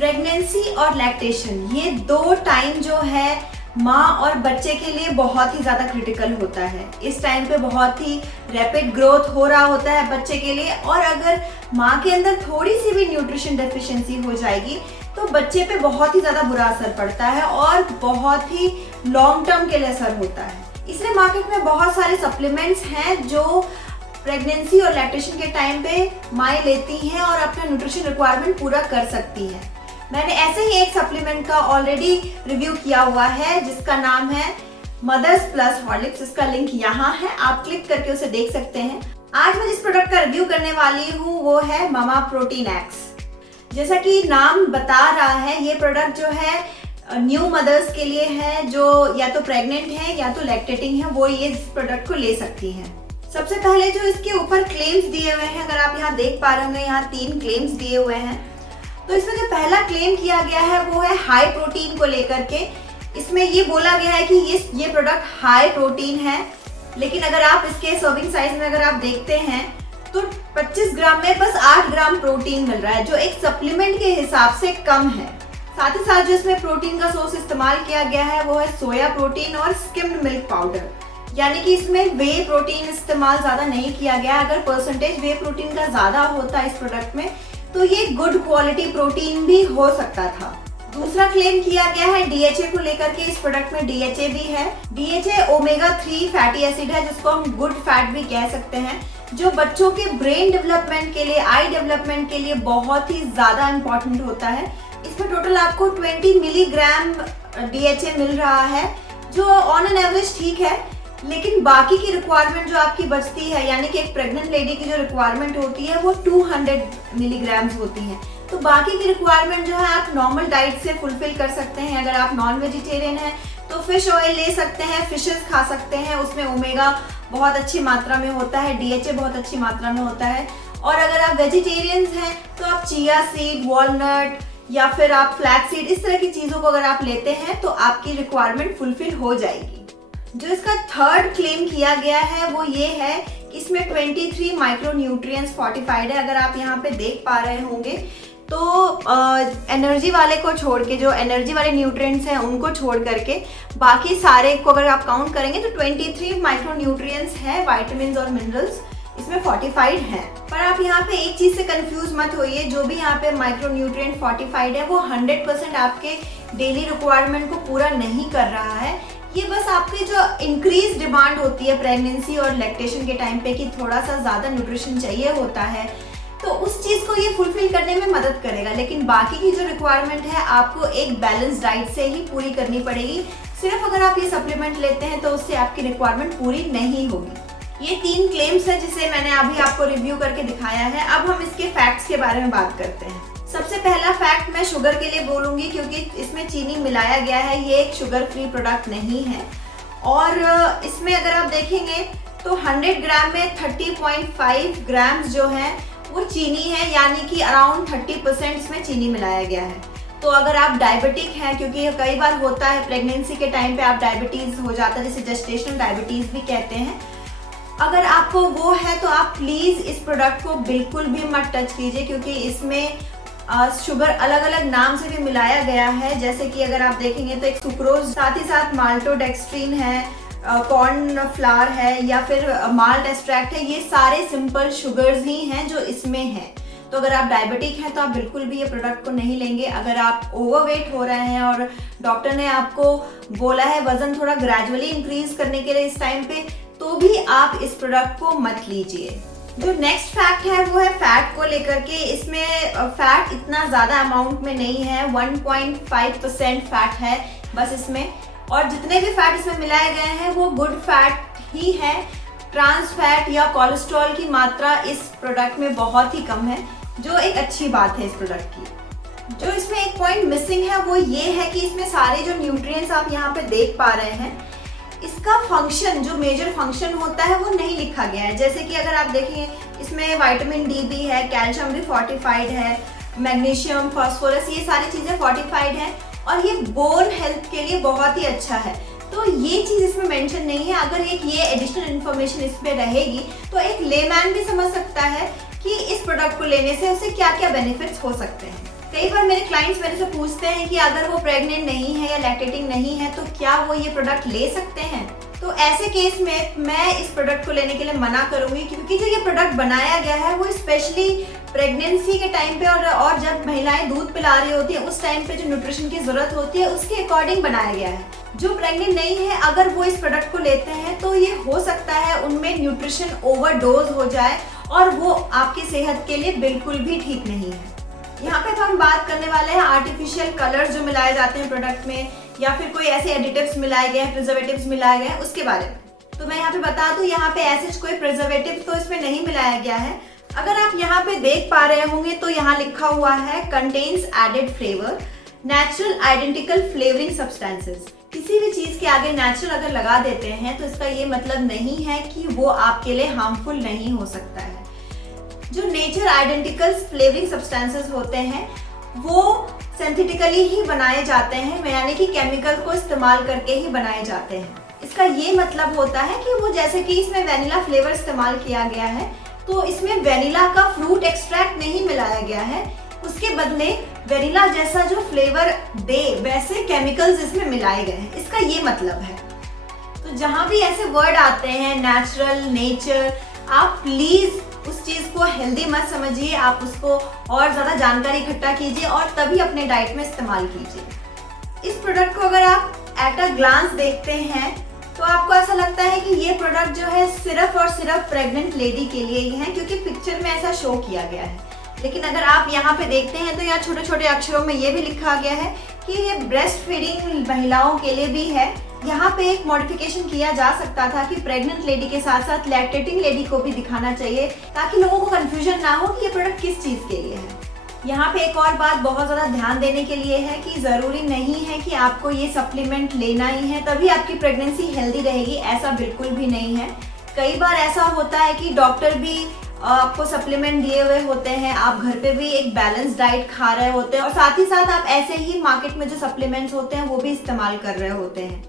Pregnancy और lactation, ये दो टाइम जो है माँ और बच्चे के लिए बहुत ही ज़्यादा क्रिटिकल होता है। इस टाइम पे बहुत ही रैपिड ग्रोथ हो रहा होता है बच्चे के लिए, और अगर माँ के अंदर थोड़ी सी भी न्यूट्रिशन डेफिशिएंसी हो जाएगी तो बच्चे पे बहुत ही ज़्यादा बुरा असर पड़ता है और बहुत ही लॉन्ग टर्म के लिए असर होता है। इसलिए मार्केट में बहुत सारे सप्लीमेंट्स हैं जो प्रेगनेंसी और लैक्टेशन के टाइम पे माएँ लेती हैं और अपना न्यूट्रिशन रिक्वायरमेंट पूरा कर सकती हैं। मैंने ऐसे ही एक सप्लीमेंट का ऑलरेडी रिव्यू किया हुआ है जिसका नाम है मदर्स प्लस हॉर्लिक्स। इसका लिंक यहाँ है, आप क्लिक करके उसे देख सकते हैं। आज मैं जिस प्रोडक्ट का रिव्यू करने वाली हूँ वो है मामा प्रोटीन एक्स। जैसा कि नाम बता रहा है, ये प्रोडक्ट जो है न्यू मदर्स के लिए है जो या तो प्रेग्नेंट है या तो लैक्टेटिंग है, वो ये इस प्रोडक्ट को ले सकती हैं। सबसे पहले जो इसके ऊपर क्लेम्स दिए हुए हैं, अगर आप यहाँ देख पा रहे होंगे, यहाँ 3 क्लेम्स दिए हुए हैं। तो इसमें जो पहला क्लेम किया गया है वो है हाई प्रोटीन को लेकर के। इसमें ये बोला गया है कि ये प्रोडक्ट हाई प्रोटीन है, लेकिन अगर आप इसके सर्विंग साइज में अगर आप देखते हैं तो 25 ग्राम में बस 8 ग्राम प्रोटीन मिल रहा है, जो एक सप्लीमेंट के हिसाब से कम है। साथ ही साथ जो इसमें प्रोटीन का सोर्स इस्तेमाल किया गया है वो है सोया प्रोटीन और स्किम्ड मिल्क पाउडर, यानी कि इसमें वे प्रोटीन इस्तेमाल ज्यादा नहीं किया गया। अगर परसेंटेज वे प्रोटीन का ज्यादा होता इस प्रोडक्ट में तो ये गुड क्वालिटी प्रोटीन भी हो सकता था। दूसरा क्लेम किया गया है DHA को लेकर के। इस प्रोडक्ट में DHA भी है। DHA ओमेगा 3 फैटी एसिड है जिसको हम गुड फैट भी कह सकते हैं, जो बच्चों के ब्रेन डेवलपमेंट के लिए, आई डेवलपमेंट के लिए बहुत ही ज्यादा इंपॉर्टेंट होता है। इसमें टोटल आपको 20 मिलीग्राम DHA मिल रहा है, जो ऑन एन एवरेज ठीक है, लेकिन बाकी की रिक्वायरमेंट जो आपकी बचती है, यानी कि एक प्रेग्नेंट लेडी की जो रिक्वायरमेंट होती है वो 200 मिलीग्राम्स होती है। तो बाकी की रिक्वायरमेंट जो है आप नॉर्मल डाइट से फुलफिल कर सकते हैं। अगर आप नॉन वेजिटेरियन हैं तो फिश ऑयल ले सकते हैं, फिशेस खा सकते हैं, उसमें ओमेगा बहुत अच्छी मात्रा में होता है, DHA बहुत अच्छी मात्रा में होता है। और अगर आप वेजिटेरियंस हैं तो आप चिया सीड, वॉलनट या फिर आप फ्लैक्स सीड, इस तरह की चीज़ों को अगर आप लेते हैं तो आपकी रिक्वायरमेंट फुलफिल हो जाएगी। जो इसका थर्ड क्लेम किया गया है वो ये है कि इसमें 23 माइक्रो न्यूट्रिएंट्स फोर्टिफाइड है। अगर आप यहाँ पे देख पा रहे होंगे तो एनर्जी वाले को छोड़ के, जो एनर्जी वाले न्यूट्रिएंट्स हैं उनको छोड़ करके बाकी सारे को अगर आप काउंट करेंगे तो 23 माइक्रो न्यूट्रिएंट्स है, वाइटामिन और मिनरल्स इसमें फोर्टिफाइड है। पर आप यहाँ पे एक चीज से कंफ्यूज मत होइए, जो भी यहाँ पे माइक्रो न्यूट्रिएंट फोर्टिफाइड है वो 100% आपके डेली रिक्वायरमेंट को पूरा नहीं कर रहा है। ये बस आपकी जो इंक्रीज डिमांड होती है प्रेगनेंसी और लैक्टेशन के टाइम पे कि थोड़ा सा ज़्यादा न्यूट्रिशन चाहिए होता है, तो उस चीज़ को ये फुलफिल करने में मदद करेगा। लेकिन बाकी की जो रिक्वायरमेंट है आपको एक बैलेंस डाइट से ही पूरी करनी पड़ेगी। सिर्फ अगर आप ये सप्लीमेंट लेते हैं तो उससे आपकी रिक्वायरमेंट पूरी नहीं होगी। ये 3 क्लेम्स है जिसे मैंने अभी आपको रिव्यू करके दिखाया है। अब हम इसके फैक्ट्स के बारे में बात करते हैं। सबसे पहला फैक्ट मैं शुगर के लिए बोलूँगी, क्योंकि इसमें चीनी मिलाया गया है। ये एक शुगर फ्री प्रोडक्ट नहीं है, और इसमें अगर आप देखेंगे तो 100 ग्राम में 30.5 ग्राम्स जो है वो चीनी है, यानी कि अराउंड 30% इसमें चीनी मिलाया गया है। तो अगर आप डायबिटिक हैं, क्योंकि कई बार होता है प्रेगनेंसी के टाइम पे आप डायबिटीज़ हो जाता है, जिसे जेस्टेशनल डायबिटीज़ भी कहते हैं, अगर आपको वो है तो आप प्लीज़ इस प्रोडक्ट को बिल्कुल भी मत टच कीजिए, क्योंकि इसमें शुगर अलग अलग नाम से भी मिलाया गया है। जैसे कि अगर आप देखेंगे तो एक सुक्रोज, साथ ही साथ माल्टोडेक्स्ट्रीन है, कॉर्न फ्लावर है, या फिर माल्ट एक्सट्रैक्ट है। ये सारे सिंपल शुगर्स ही हैं जो इसमें हैं। तो अगर आप डायबिटिक हैं तो आप बिल्कुल भी ये प्रोडक्ट को नहीं लेंगे। अगर आप ओवरवेट हो रहे हैं और डॉक्टर ने आपको बोला है वजन थोड़ा ग्रेजुअली इंक्रीज करने के लिए इस टाइम पे, तो भी आप इस प्रोडक्ट को मत लीजिए। जो नेक्स्ट फैक्ट है वो है फैट को लेकर के। इसमें फैट इतना ज़्यादा अमाउंट में नहीं है, 1.5% फैट है बस इसमें, और जितने भी फैट इसमें मिलाए गए हैं वो गुड फैट ही है। ट्रांस फैट या कोलेस्ट्रॉल की मात्रा इस प्रोडक्ट में बहुत ही कम है, जो एक अच्छी बात है इस प्रोडक्ट की। जो इसमें एक पॉइंट मिसिंग है वो ये है कि इसमें सारे जो न्यूट्रिएंट्स आप यहाँ पे देख पा रहे हैं, इसका फंक्शन, जो मेजर फंक्शन होता है वो नहीं लिखा गया है। जैसे कि अगर आप देखेंगे इसमें विटामिन डी भी है, कैल्शियम भी फोर्टिफाइड है, मैग्नीशियम, फास्फोरस, ये सारी चीज़ें फोर्टिफाइड हैं, और ये बोन हेल्थ के लिए बहुत ही अच्छा है। तो ये चीज़ इसमें मेंशन नहीं है। अगर एक ये एडिशनल इन्फॉर्मेशन इसमें रहेगी तो एक लेमैन भी समझ सकता है कि इस प्रोडक्ट को लेने से उसे क्या क्या बेनिफिट्स हो सकते हैं। कई बार मेरे क्लाइंट्स मेरे से पूछते हैं कि अगर वो प्रेग्नेंट नहीं है या लैक्टेटिंग नहीं है तो क्या वो ये प्रोडक्ट ले सकते हैं। तो ऐसे केस में मैं इस प्रोडक्ट को लेने के लिए मना करूंगी, क्योंकि जो ये प्रोडक्ट बनाया गया है वो स्पेशली प्रेगनेंसी के टाइम पे और जब महिलाएं दूध पिला रही होती है उस टाइम पे जो न्यूट्रिशन की जरूरत होती है उसके अकॉर्डिंग बनाया गया है। जो प्रेग्नेंट नहीं है अगर वो इस प्रोडक्ट को लेते हैं तो ये हो सकता है उनमें न्यूट्रिशन ओवरडोज हो जाए और वो आपकी सेहत के लिए बिल्कुल भी ठीक नहीं है। यहाँ पे हम बात करने वाले हैं आर्टिफिशियल कलर्स जो मिलाए जाते हैं प्रोडक्ट में, या फिर कोई ऐसे एडिटिव्स मिलाए गए हैं, प्रिजर्वेटिव्स मिलाए गए हैं, उसके बारे में। तो मैं यहाँ पे बता दूं, यहाँ पे ऐसे कोई प्रिजर्वेटिव तो इसमें नहीं मिलाया गया है। अगर आप यहाँ पे देख पा रहे होंगे तो यहाँ लिखा हुआ है contains added flavour, natural identical flavouring substances. किसी भी चीज के आगे नेचुरल अगर लगा देते हैं तो इसका ये मतलब नहीं है कि वो आपके लिए हार्मफुल नहीं हो सकता है। जो नेचर आइडेंटिकल फ्लेवरिंग सब्सटेंसेस होते हैं वो सिंथेटिकली ही बनाए जाते हैं, यानी कि केमिकल को इस्तेमाल करके ही बनाए जाते हैं। इसका ये मतलब होता है कि वो जैसे कि इसमें वेनिला फ्लेवर इस्तेमाल किया गया है तो इसमें वेनिला का फ्रूट एक्सट्रैक्ट नहीं मिलाया गया है, उसके बदले वेनिला जैसा जो फ्लेवर दे वैसे केमिकल्स इसमें मिलाए गए हैं, इसका ये मतलब है। तो जहां भी ऐसे वर्ड आते हैं नेचुरल, नेचर, आप प्लीज उस चीज को हेल्दी मत समझिए, आप उसको और ज्यादा जानकारी इकट्ठा कीजिए और तभी अपने डाइट में इस्तेमाल कीजिए। इस प्रोडक्ट को अगर आप एट अ ग्लांस देखते हैं तो आपको ऐसा लगता है कि ये प्रोडक्ट जो है सिर्फ और सिर्फ प्रेग्नेंट लेडी के लिए ही है, क्योंकि पिक्चर में ऐसा शो किया गया है। लेकिन अगर आप यहाँ पे देखते हैं तो यहाँ छोटे छोटे अक्षरों में ये भी लिखा गया है कि ये ब्रेस्ट फीडिंग महिलाओं के लिए भी है। यहाँ पे एक मॉडिफिकेशन किया जा सकता था कि प्रेग्नेंट लेडी के साथ साथ लैक्टेटिंग लेडी को भी दिखाना चाहिए, ताकि लोगों को कंफ्यूजन ना हो कि ये प्रोडक्ट किस चीज के लिए है। यहाँ पे एक और बात बहुत ज्यादा ध्यान देने के लिए है कि जरूरी नहीं है कि आपको ये सप्लीमेंट लेना ही है तभी आपकी प्रेगनेंसी हेल्दी रहेगी, ऐसा बिल्कुल भी नहीं है। कई बार ऐसा होता है कि डॉक्टर भी आपको सप्लीमेंट दिए हुए होते हैं, आप घर पे भी एक बैलेंस डाइट खा रहे होते हैं और साथ ही साथ आप ऐसे ही मार्केट में जो सप्लीमेंट्स होते हैं वो भी इस्तेमाल कर रहे होते हैं।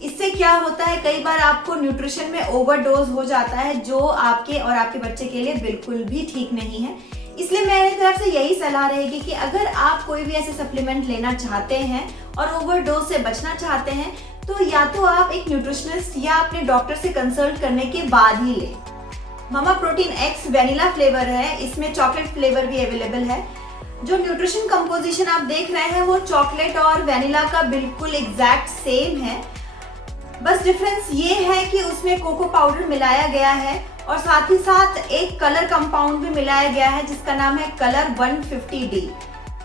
इससे क्या होता है, कई बार आपको न्यूट्रिशन में ओवरडोज हो जाता है जो आपके और आपके बच्चे के लिए बिल्कुल भी ठीक नहीं है। इसलिए मेरी तरफ से यही सलाह रहेगी कि अगर आप कोई भी ऐसे सप्लीमेंट लेना चाहते हैं और ओवरडोज से बचना चाहते हैं तो या तो आप एक न्यूट्रिशनिस्ट या अपने डॉक्टर से कंसल्ट करने के बाद ही लें। मामा प्रोटीन एक्स वेनिला फ्लेवर है, इसमें चॉकलेट फ्लेवर भी अवेलेबल है। जो न्यूट्रिशन कंपोजिशन आप देख रहे हैं वो चॉकलेट और वेनिला का बिल्कुल एग्जैक्ट सेम है, बस डिफरेंस ये है कि उसमें कोको पाउडर मिलाया गया है और साथ ही साथ एक कलर कंपाउंड भी मिलाया गया है जिसका नाम है कलर 150D।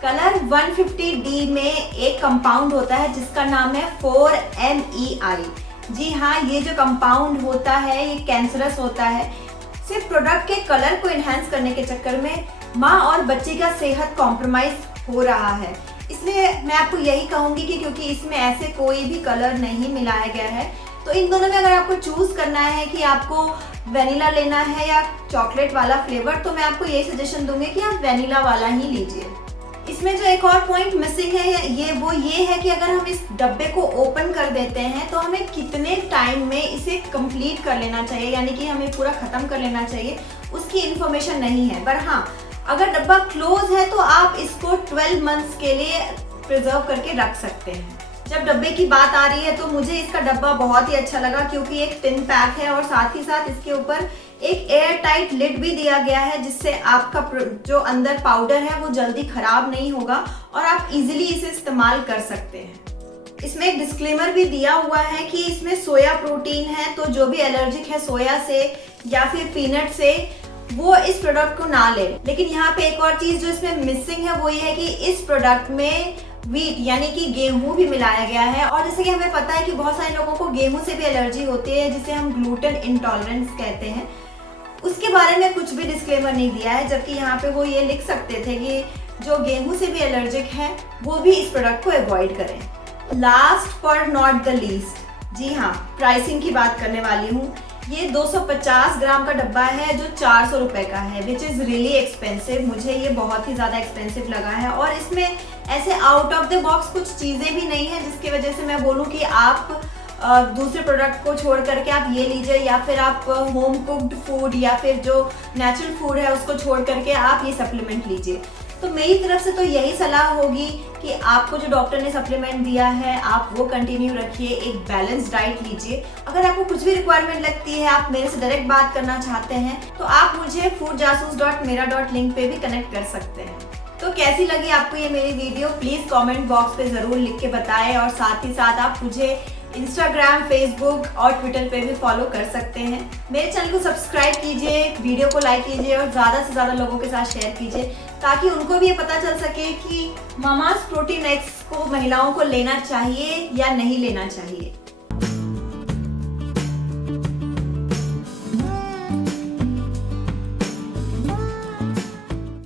कलर 150D में एक कंपाउंड होता है जिसका नाम है 4-MEI। जी हाँ, ये जो कंपाउंड होता है ये कैंसरस होता है। सिर्फ प्रोडक्ट के कलर को एनहांस करने के चक्कर में माँ और बच्चे का सेहत कॉम्प्रोमाइज हो रहा है। इसलिए मैं आपको यही कहूंगी कि क्योंकि इसमें ऐसे कोई भी कलर नहीं मिलाया गया है तो इन दोनों में अगर आपको चूज करना है कि आपको वेनिला लेना है या चॉकलेट वाला फ्लेवर, तो मैं आपको यही सजेशन दूंगी कि आप वेनिला वाला ही लीजिए। इसमें जो एक और पॉइंट मिसिंग है ये है कि अगर हम इस डब्बे को ओपन कर देते हैं तो हमें कितने टाइम में इसे कंप्लीट कर लेना चाहिए, यानी कि हमें पूरा खत्म कर लेना चाहिए, उसकी इंफॉर्मेशन नहीं है। पर हाँ, अगर डब्बा क्लोज है तो आप इसको 12 मंथ्स के लिए प्रिजर्व करके रख सकते हैं। जब डब्बे की बात आ रही है तो मुझे इसका डब्बा बहुत ही अच्छा लगा, क्योंकि एक टिन पैक है और साथ ही साथ इसके ऊपर एक एयर टाइट लिड भी दिया गया है जिससे आपका जो अंदर पाउडर है वो जल्दी खराब नहीं होगा और आप इजीली इसे इस्तेमाल कर सकते हैं। इसमें एक डिस्क्लेमर भी दिया हुआ है कि इसमें सोया प्रोटीन है, तो जो भी एलर्जिक है सोया से या फिर पीनट से वो इस प्रोडक्ट को ना ले। लेकिन यहाँ पे एक और चीज जो इसमें मिसिंग है वो ये है कि इस प्रोडक्ट में व्हीट यानी कि गेहूं भी मिलाया गया है, और जैसे कि हमें पता है कि बहुत सारे लोगों को गेहूं से भी एलर्जी होती है जिसे हम ग्लूटेन इंटॉलरेंस कहते हैं। उसके बारे में कुछ भी डिस्क्लेमर नहीं दिया है, जबकि यहाँ पे वो ये लिख सकते थे कि जो गेहूं से भी एलर्जिक है वो भी इस प्रोडक्ट को अवॉइड करें। लास्ट पर नॉट द लीस्ट, जी हाँ, प्राइसिंग की बात करने वाली हूँ। ये 250 ग्राम का डब्बा है जो 400 रुपए का है, विच इज़ रियली एक्सपेंसिव। मुझे ये बहुत ही ज़्यादा एक्सपेंसिव लगा है और इसमें ऐसे आउट ऑफ द बॉक्स कुछ चीज़ें भी नहीं है जिसकी वजह से मैं बोलूँ कि आप दूसरे प्रोडक्ट को छोड़ करके आप ये लीजिए, या फिर आप होम कुक्ड फूड या फिर जो नेचुरल फूड है उसको छोड़ करके आप ये सप्लीमेंट लीजिए। तो मेरी तरफ से तो यही सलाह होगी कि आपको जो डॉक्टर ने सप्लीमेंट दिया है आप वो कंटिन्यू रखिए, एक बैलेंस डाइट लीजिए। अगर आपको कुछ भी रिक्वायरमेंट लगती है, आप मेरे से डायरेक्ट बात करना चाहते हैं तो आप मुझे foodjasus.mera.link पे भी कनेक्ट कर सकते हैं। तो कैसी लगी आपको ये मेरी वीडियो, प्लीज कमेंट बॉक्स पे जरूर लिख के बताएं, और साथ ही साथ आप मुझे इंस्टाग्राम, फेसबुक और ट्विटर पे भी फॉलो कर सकते हैं। मेरे चैनल को सब्सक्राइब कीजिए, वीडियो को लाइक कीजिए और ज़्यादा से ज़्यादा लोगों के साथ शेयर कीजिए, ताकि उनको भी ये पता चल सके कि मामास प्रोटीन एक्स को महिलाओं को लेना चाहिए या नहीं लेना चाहिए।